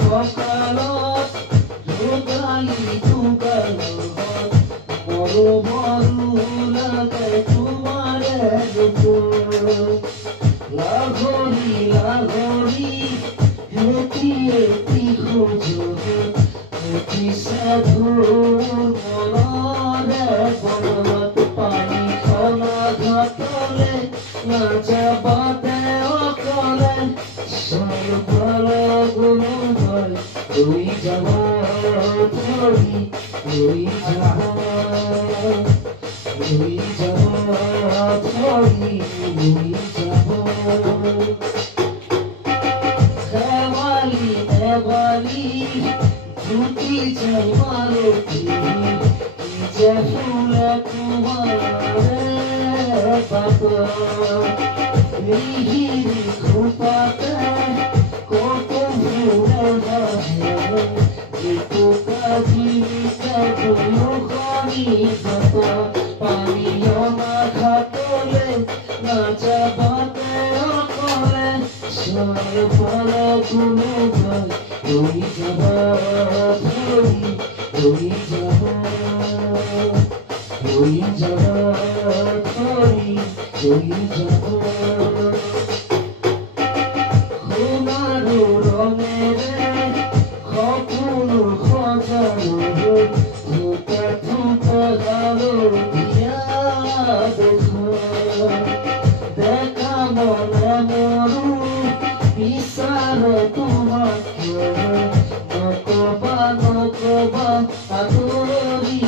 কপালত যোগালি যুগালত বড় বড় লাগে তোমারে লাঘরি লাঘরি হেতি হেতি খুঁজো হেতি সাধুর মনরে বলত পানি খনা ঘাটলে নাচা বাদে অকলে সর্বল গুলো হয় তুই যাব ধরি তুই যাব ধরি তুই যাব খেওয়ালি দেওয়ালি ছুটি চাই মারুতি যে ফুলে তোমারে পাতা মিহিরি খুপাতে কত ফুলে বাজে একটু কাজিতে দুখানি পাতা পানিও না খাতলে নাচা বাতে অকলে সর্বল গুলো ভাই তুই যাব ধরি তুই যাব ধরি তুই যাব সোনারু রঙেরে খপুরু খজারু থুকা থুকা গালো দিয়া দেখো দেখা মনে মরু বিচার তোমাকে নকবা নকবা আদরি